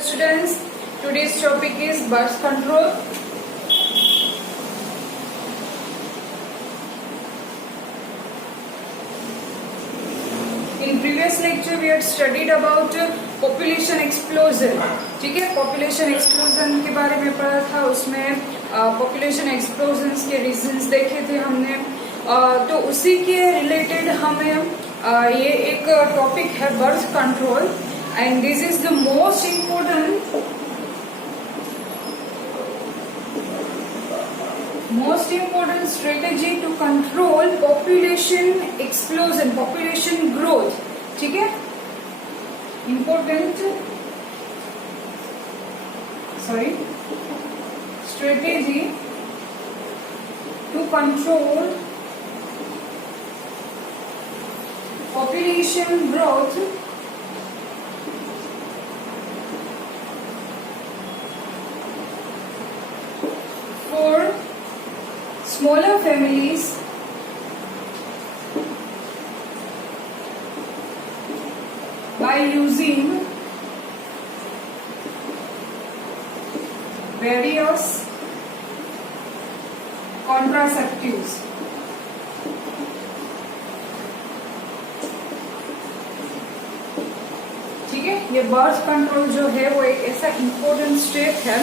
Students, today's topic is birth control. In previous lecture we had studied about population explosion. ठीक है, population explosion के बारे में पढ़ा था. उसमें population explosions के reasons देखे थे हमने. तो उसी के related हमें ये एक topic है birth control, and this is the most important strategy to control population explosion, population growth. ठीक है, important strategy to control population growth for smaller families by using various contraceptives. ठीक है, ये बर्थ कंट्रोल जो है वो एक ऐसा इम्पोर्टेंट स्टेप है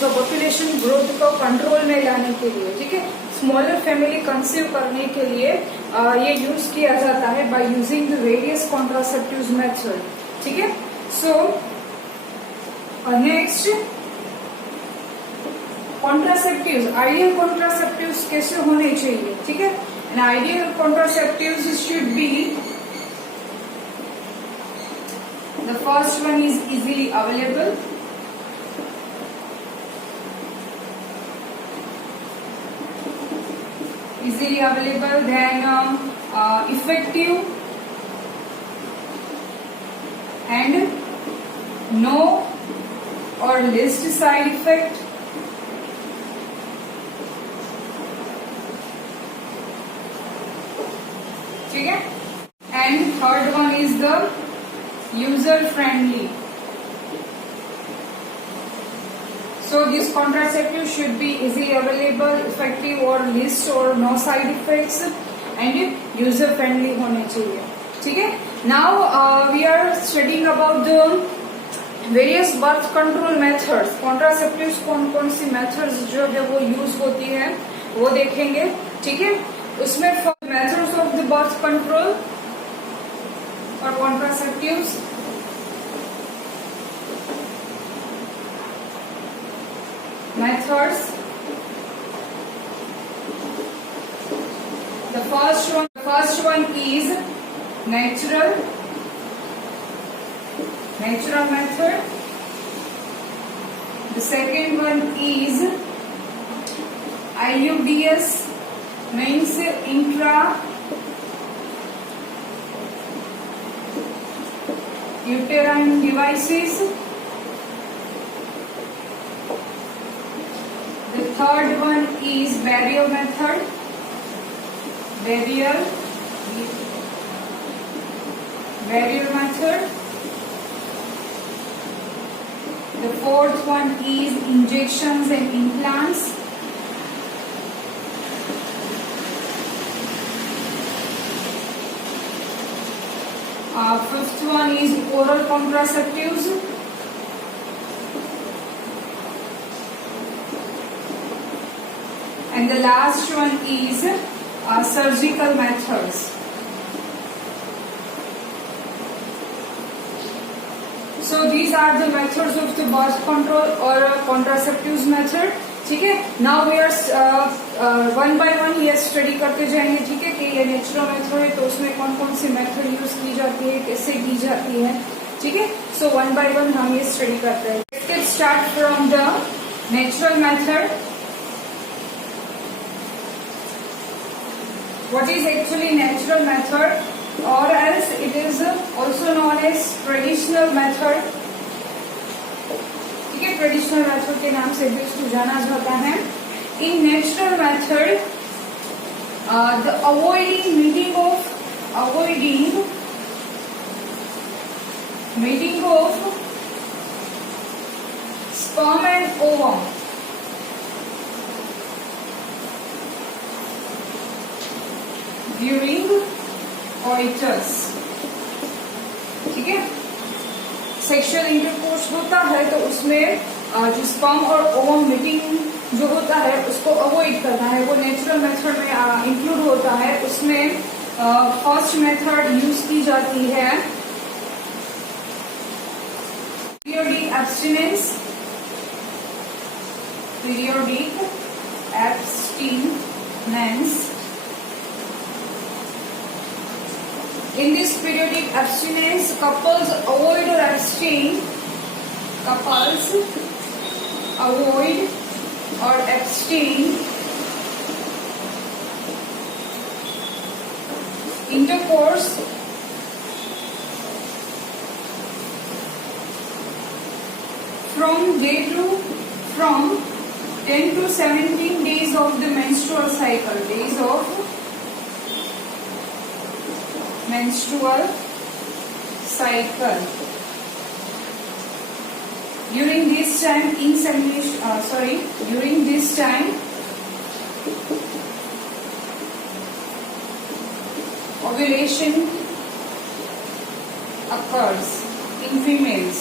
जो पॉपुलेशन ग्रोथ को कंट्रोल में लाने के लिए, ठीक है, स्मॉलर फैमिली कंसीव करने के लिए ये यूज किया जाता है by using the various contraceptives method. ठीक है, so next contraceptives, ideal contraceptives कैसे होने चाहिए. ठीक है, and ideal contraceptives should be, the first one is easily available. Easily available, then effective and no or least side effect. ठीक है, and third one is the user friendly. So this contraceptive should be easily available, effective or least or no side effects, and user friendly होने चाहिए. ठीक है, now we are studying about the various birth control methods. Contraceptives कौन कौन सी methods जो है वो यूज होती है वो देखेंगे. ठीक है, उसमें methods of the birth control और contraceptives. Methods. The first one is natural method. The second one is IUDs, means intra-uterine devices. The third one is barrier method. Barrier method. The fourth one is injections and implants. Fifth one is oral contraceptives. And the last one is surgical methods. So these are the methods of the birth control or contraceptives method. ठीक है, now we are one by one ये स्टडी करते जाएंगे. ठीक है, कि ये natural method है तो उसमें कौन कौन सी मेथड यूज की जाती है, कैसे की जाती है. ठीक है, सो वन बाय वन हम ये स्टडी करते हैं. Let's start from the natural method. What is actually natural method, or else it is also known as traditional method. ठीक है, ट्रेडिशनल मेथड के नाम से भी इसको जाना जाता है. In natural method the avoiding meeting of sperm and ovum during coitus. ठीक है, सेक्सुअल इंटरकोर्स होता है तो उसमें जो स्पर्म और ओवम मीटिंग जो होता है उसको अवॉइड करना है, वो नेचुरल मेथड में इंक्लूड होता है. उसमें फर्स्ट मेथड यूज की जाती है periodic abstinence. Periodic abstinence. In this periodic abstinence, couples avoid or abstain. Couples avoid or abstain intercourse from 10 to 17 days of the menstrual cycle. Days of menstrual cycle. During this time, during this time, ovulation occurs in females.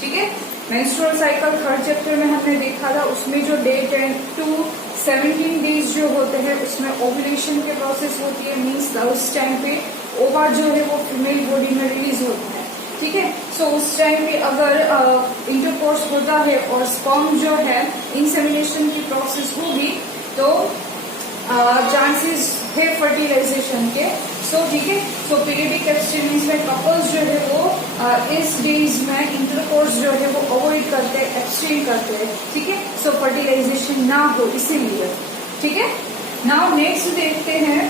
ठीक है, menstrual cycle third chapter में हमने देखा था, उसमें जो डे 10 to 17 डेज जो होते हैं उसमें ओव्यूलेशन के प्रोसेस होती है. मीन्स उस टाइम पे ओवर जो है वो फीमेल बॉडी में रिलीज होता है. ठीक है, सो उस टाइम पे अगर इंटरकोर्स होता है और स्पर्म जो है इंसेमिनेशन की प्रोसेस होगी तो चांसेस है फर्टिलाइजेशन के. सो ठीक है, सो पीरियडिक एब्स्टिनेंस में कपल्स जो है वो इस डेज में इंटरकोर्स जो है वो अवॉइड करते हैं, एब्स्टेन करते हैं. ठीक है, सो फर्टिलाइजेशन ना हो इसीलिए. ठीक है, नाउ नेक्स्ट देखते हैं,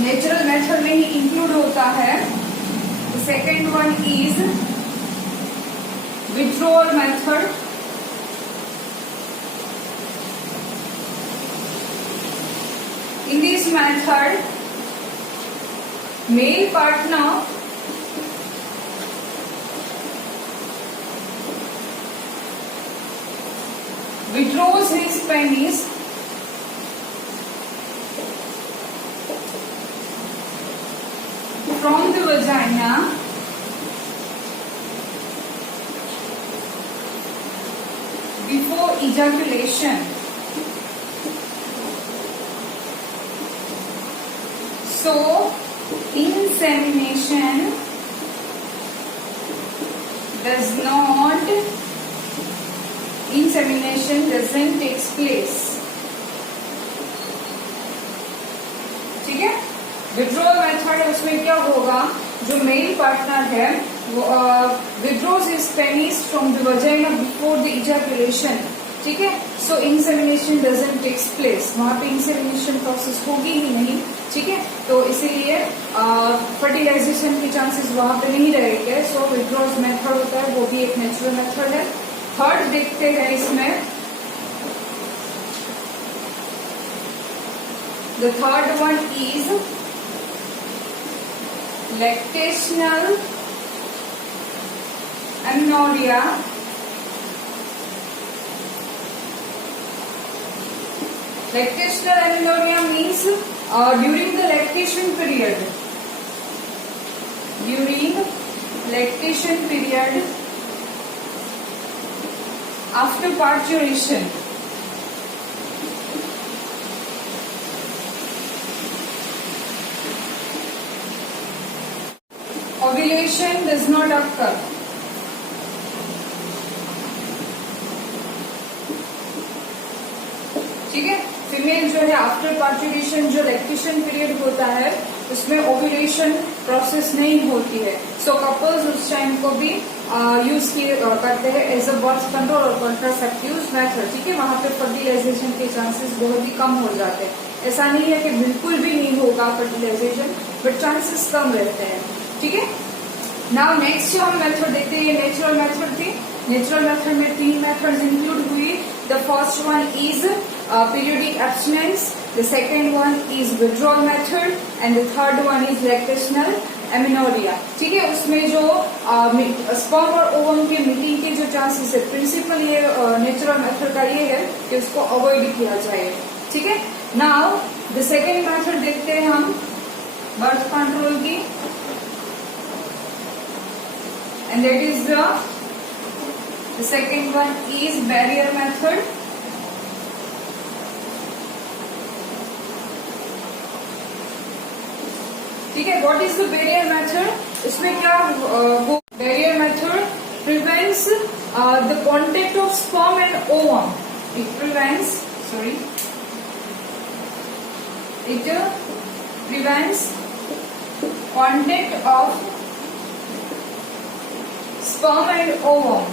नेचुरल मेथड में ही इंक्लूड होता है. Second one is withdrawal method. In this method male partner withdraws his penis from the vagina before ejaculation. So, insemination doesn't take place. ठीक है, विथड्रॉल मेथड है, उसमें क्या होगा, जो मेल पार्टनर है वो withdraws his penis from the vagina before the ejaculation. ठीक है, सो इंसेमिनेशन डजंट टेक्स प्लेस, वहां पे इंसेमिनेशन प्रोसेस होगी ही नहीं. ठीक है, तो इसीलिए फर्टिलाइजेशन के चांसेस वहां पे नहीं रहेंगे. सो विथड्रॉल मेथड होता है, वो भी एक नेचुरल मेथड है. थर्ड देखते हैं इसमें, the third one is lactational amenorrhea. Lactational amenorrhea means during the lactation period. During lactation period, after parturition, ovulation does not occur. ठीक है, फीमेल जो है आफ्टर पार्चुरेशन जो लैक्टेशन पीरियड होता है उसमें ओव्यूलेशन प्रोसेस नहीं होती है. सो कपल्स उस टाइम को भी यूज करते हैं एज अ बर्थ कंट्रोल और कॉन्ट्रासेप्टिव मेथड. ठीक है, वहां पे फर्टिलाइजेशन के चांसेस बहुत ही कम हो जाते हैं. ऐसा नहीं है कि बिल्कुल भी नहीं होगा फर्टिलाइजेशन, बट चांसेस कम रहते हैं. ठीक है, नाउ नेक्स्ट जो हम मेथड देखते हैं, ये नेचुरल मेथड थी. नेचुरल मेथड में 3 मेथड्स इंक्लूड हुई. The first one is periodic abstinence. the second one is withdrawal method, and the third one is lactational amenorrhea. ठीक है, उसमें जो स्पर्म और ओवम के मीटिंग के जो चांसेस है, प्रिंसिपल ये नेचुरल मेथड का ये है कि उसको अवॉइड किया जाए. ठीक है. नाउ द सेकेंड मेथड देखते हैं हम बर्थ कंट्रोल की, and that is the second one is barrier method. ठीक है. What is the barrier method? इसमें क्या barrier method prevents the contact of sperm and ovum. It prevents contact of sperm and ovum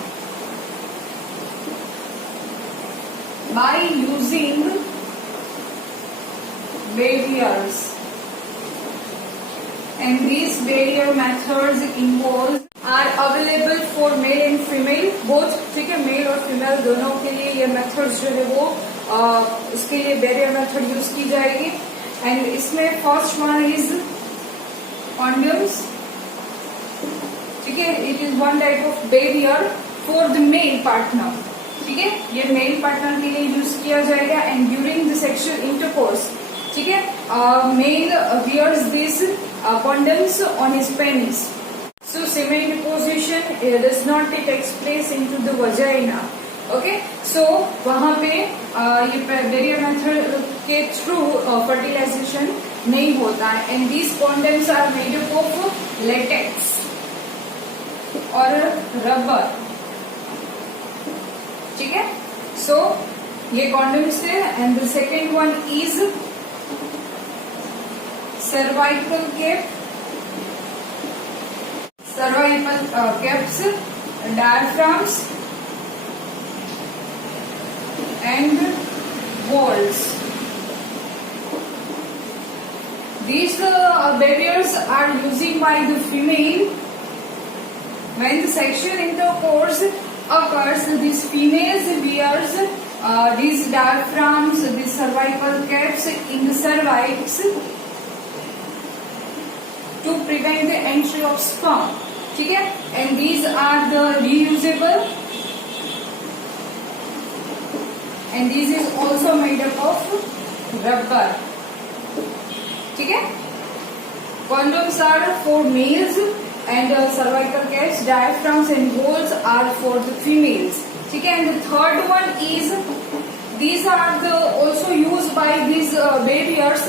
by using barriers, and these barrier methods are available for male and female both. ठीक है, मेल और फीमेल दोनों के लिए ये मेथड्स जो है वो उसके लिए बैरियर मेथड यूज की जाएगी. एंड इसमें फर्स्ट वन इज condoms. ठीक है, it is one type of barrier for the male partner. ठीक है, ये मेल पार्टनर के लिए यूज किया जाएगा. And during the sexual intercourse, ठीक है, male wears this condoms on his penis. So semen deposition does not takes place into the vagina. Okay, so वहां पे ये बैरियर मेथड के थ्रू फर्टिलाइजेशन नहीं होता है. And these condoms are made up of latex और rubber. ठीक है, सो ये कॉन्डम्स थे. And the second one is cervical cap. Cervical caps, diaphragms and walls. These barriers are used by the female when the sexual intercourse occurs. These females wears these diaphragms, these cervical caps in the cervix to prevent the entry of sperm. ठीक है, and these are the reusable. And this is also made up of rubber. ठीक है, condoms are for males and cervical caps, diaphragms and holes are for the females. ठीक है, and the third one is these are the also used by these barriers,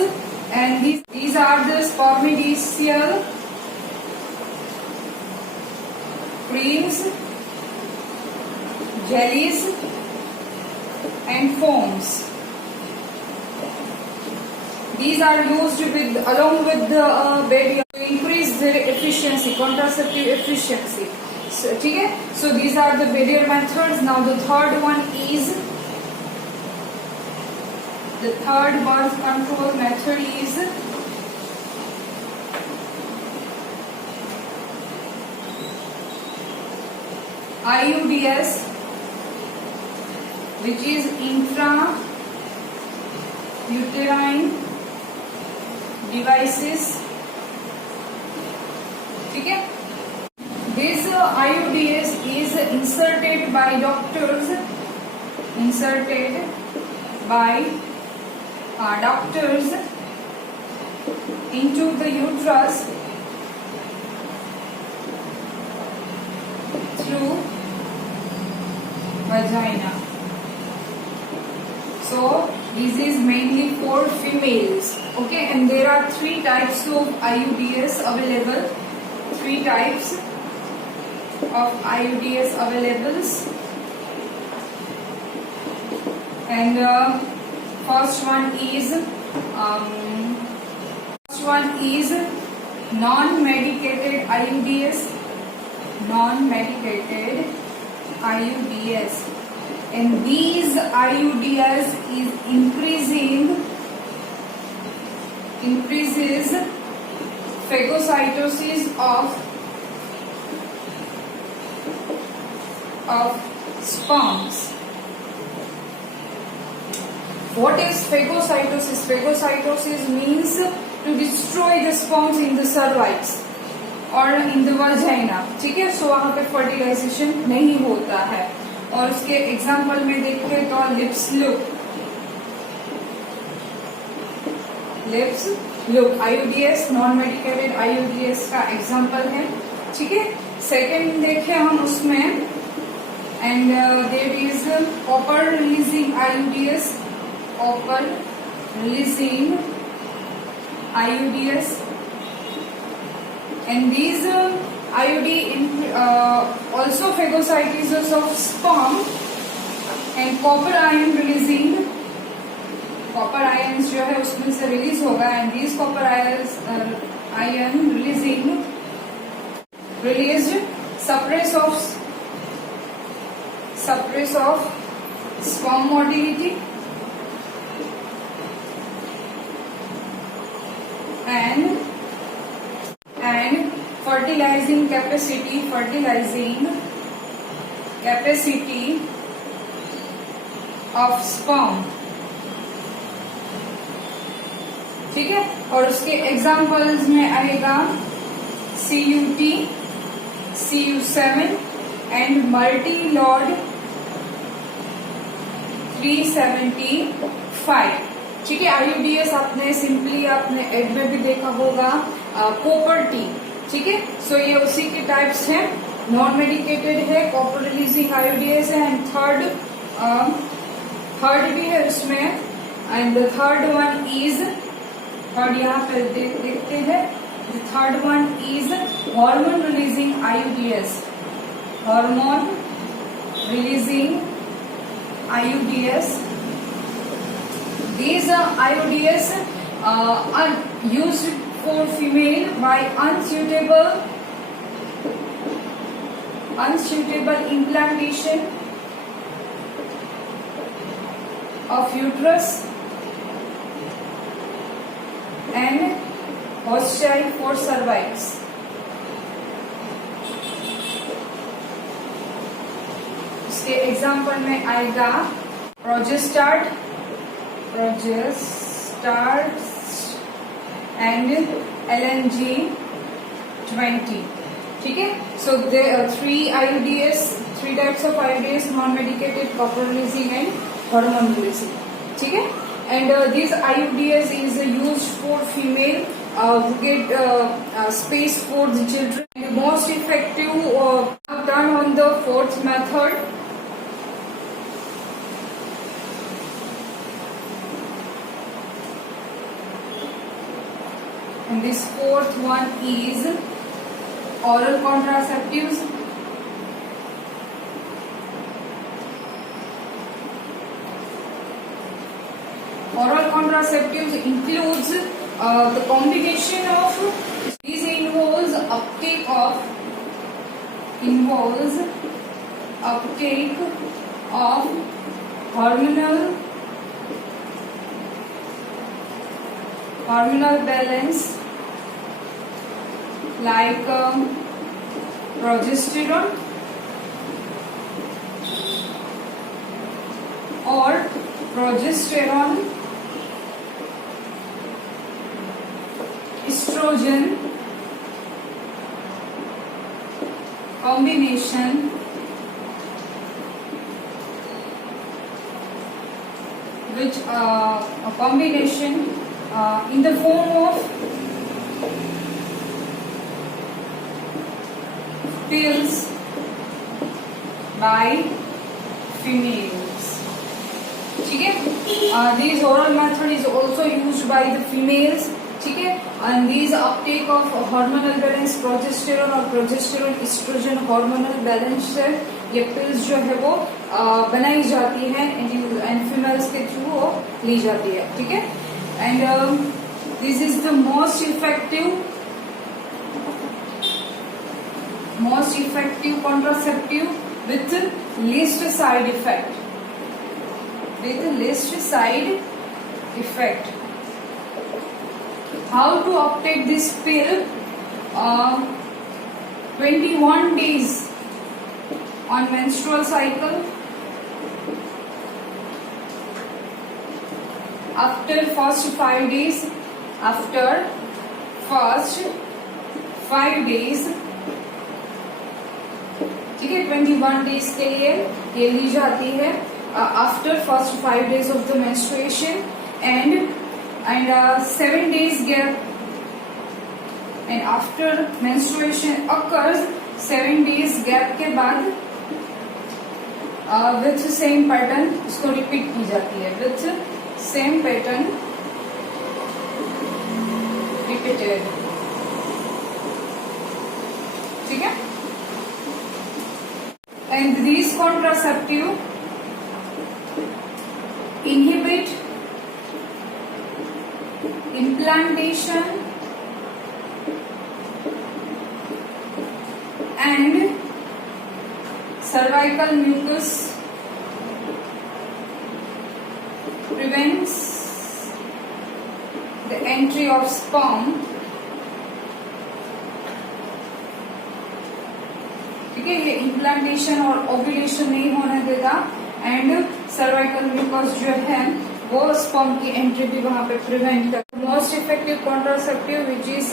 and these are the spermidicial creams, jellies and foams. These are used along with the barrier to increase their efficiency, contraceptive efficiency. So, ठीक है, so these are the barrier methods. Now the third one is the third birth control method is IUDs, which is intrauterine devices. ठीक है, this IUDs is inserted by doctors into the uterus through vagina. So this is mainly for females. Okay, and there are 3 types of IUDs available. 3 types of IUDs available. And first one is non-medicated IUDs. And these IUDs increases phagocytosis of sperms. What is phagocytosis? Phagocytosis means to destroy the sperms in the cervix और in the vagina, ठीक है. सो वहां पे फर्टिलाइजेशन नहीं होता है. और उसके एग्जाम्पल में देखें तो Lippes loop IUDs, non medicated IUDs का एग्जाम्पल है, ठीक है. सेकेंड देखें हम उसमें, and there is copper releasing IUDs, copper releasing IUDs, and these IUD also phagocytosis of sperm and copper ion releasing, copper ions जो है उसमें से रिलीज होगा, and these copper ion released suppress of sperm motility and fertilizing capacity of sperm, ठीक है. और उसके एग्जाम्पल्स में आएगा CUT, CU7 एंड मल्टीलॉर्ड 375, ठीक है. आईयूडीएस आपने सिंपली आपने एड में भी देखा होगा, कॉपर टी, ठीक है. सो ये उसी के टाइप्स हैं. नॉन मेडिकेटेड है, कॉपर रिलीजिंग आईयूडीएस है, एंड थर्ड भी है उसमें, एंड द थर्ड यहाँ पे देखते हैं. The third one is hormone releasing आईयूडीएस, हार्मोन रिलीजिंग आईयूडीएस. These IUDs are used for female by unsuitable implantation of uterus and hostile for cervix. इसके एग्जाम्पल में आएगा प्रोजेस्टार्ट and LNG-20, ठीक है. So there are three types of IUDs: non-medicated, copper releasing and hormone releasing, ठीक है. And these IUDs is used for female who get space for the children. And most effective done on the fourth method. And this fourth one is oral contraceptives. Oral contraceptives includes the combination of these involves uptake of hormonal balance like progesterone or estrogen combination, which a combination in the form of pills by females, ठीक है. This oral method is also used by the females, ठीक है. And these uptake of hormonal balance, progesterone और progesterone estrogen hormonal balance से ये pills जो है वो बनाई जाती है and females के थ्रू वो ली जाती है, ठीक है. And this is the most effective contraceptive with least side effect. How to uptake this pill? 21 days on menstrual cycle, after first 5 days, after first 5 days, ठीक है, 21 days के लिए ये ली जाती है after first 5 days of the menstruation and 7 days gap, and after menstruation occurs 7 days gap के बाद with same pattern इसको रिपीट की जाती है, विथ सेम पैटर्न रिपीटेड, ठीक है। And this contraceptive inhibit implantation and cervical mucus, prevents the entry of sperm, ठीक है, ये इम्प्लांटेशन और ओव्यूलेशन नहीं होने देगा एंड सर्वाइकल म्यूकस जो है वो स्पर्म की एंट्री भी वहां पे प्रिवेंट कर। Most effective contraceptive which is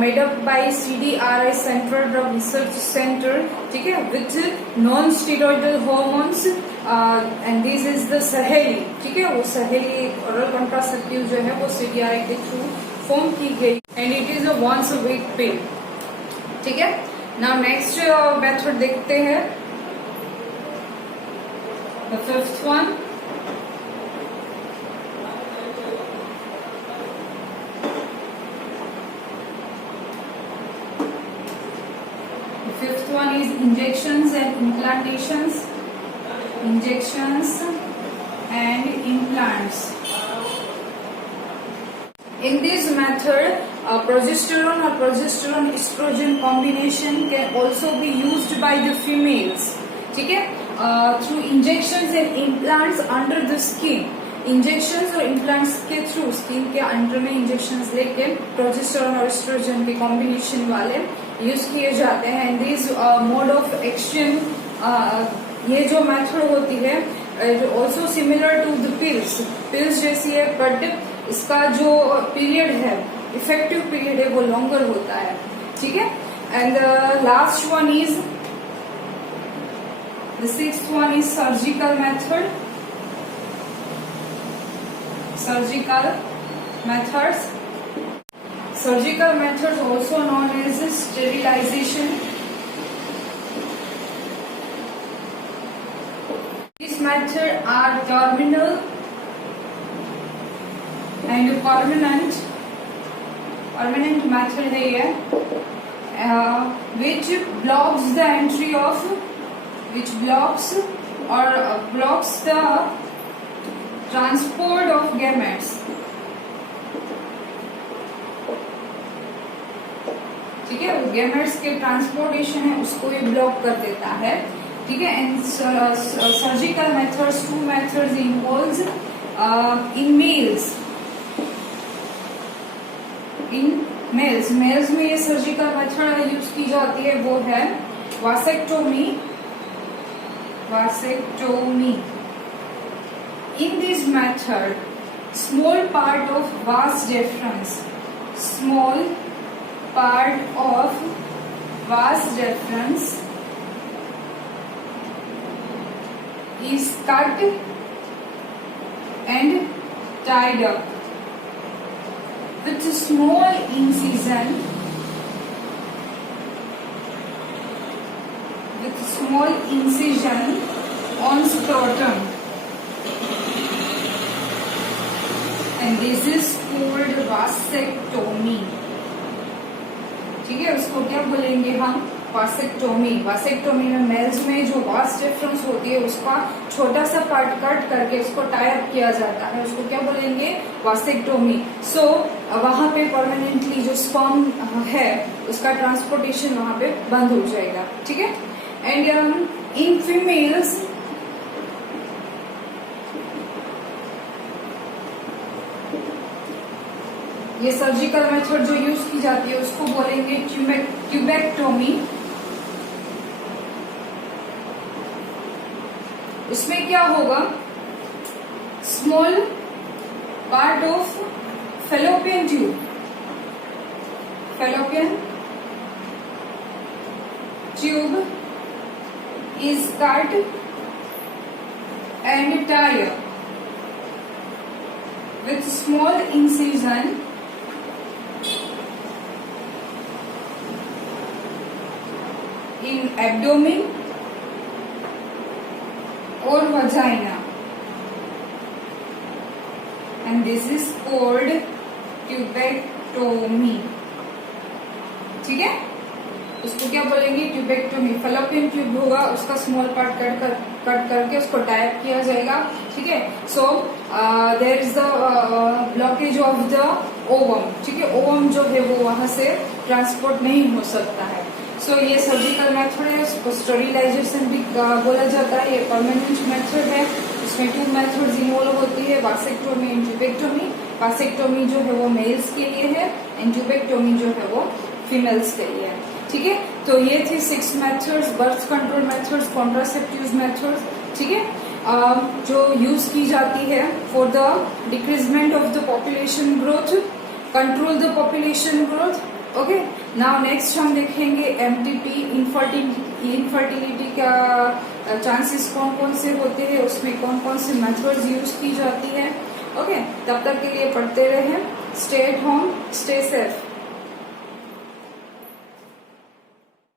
made up by CDRI central drug research centre, ठीक है, with non steroidal hormones and this is the सहेली, ठीक है, वो सहेली ओरल कॉन्ट्रासेप्टिव जो है वो CDRI के थ्रू फॉर्म की गई and it is a once a week pill, ठीक है। नाउ नेक्स्ट मेथड देखते हैं, the fifth one, fifth one is injections and implantations, injections and implants. In this method, progesterone or progesterone estrogen combination can also be used by the females, ठीक है, through injections and implants under the skin. Injections और implants के through skin के under में injections लेके progesterone और oestrogen के combination वाले यूज किए जाते हैं and this mode of action, ये जो मेथड होती है also similar to the pills जैसी है, बट इसका जो पीरियड है, इफेक्टिव पीरियड है, वो लॉन्गर होता है, ठीक है। And last one is the sixth one is surgical method, surgical methods. Surgical methods also known as sterilization. These methods are terminal and permanent. Permanent method है ये, which blocks the entry of, which blocks or blocks the transport of gametes, ठीक है, गैमेट्स के ट्रांसपोर्टेशन है उसको ये ब्लॉक कर देता है, ठीक है। And surgical methods, 2 methods involves in males में ये सर्जिकल मेथड यूज की जाती है, वो है vasectomy. In this method, small part of vas deferens is cut and tied up with a small incision on scrotum. And this is called vasectomy, ठीक है, उसको क्या बोलेंगे हम, वासेक्टोमी। वासेक्टोमी में मेल्स में जो वास डिफरेंस होती है उसका छोटा सा पार्ट कट करके उसको टाई अप किया जाता है, उसको क्या बोलेंगे, वासेक्टोमी। सो वहां पे परमानेंटली जो स्पर्म है उसका ट्रांसपोर्टेशन वहां पे बंद हो जाएगा, ठीक है। एंड इन फीमेल्स ये सर्जिकल मेथड जो यूज की जाती है उसको बोलेंगे ट्यूबेक्टोमी। इसमें क्या होगा, small part of fallopian tube. Fallopian tube is cut and tied with small incision in abdomen or vagina, and this is called tubectomy. ठीक है, उसको क्या बोलेंगे? ट्यूबेक्टोमी. फलोपियन ट्यूब होगा, उसका स्मॉल पार्ट कट करके उसको टाइप किया जाएगा. ठीक है. So there is the blockage of the ovum. ठीक है, ओवम जो है वो वहां से ट्रांसपोर्ट नहीं हो सकता है. सो ये सर्जिकल मेथड है, उसको स्टरिलाइजेशन भी बोला जाता है. ये परमानेंट मेथड है. इसमें 2 मेथड्स इन्वॉल्व होती है, वासेक्टोमी एंड ट्यूबेक्टोमी. वासेक्टोमी जो है वो मेल्स के लिए है एंड ट्यूबेक्टोमी जो है वो फीमेल्स के लिए है. ठीक है, तो ये थी 6 methods, birth control methods, contraceptive methods. ठीक है, जो यूज की जाती है for the decreasement of the population growth, control the population growth. Okay, now next हम देखेंगे एमटीपी, इनफर्टिलिटी का चांसेस कौन कौन से होते हैं, उसमें कौन कौन से मेथड्स यूज की जाती है. ओके, तब तक के लिए पढ़ते रहें. Stay at home, stay safe.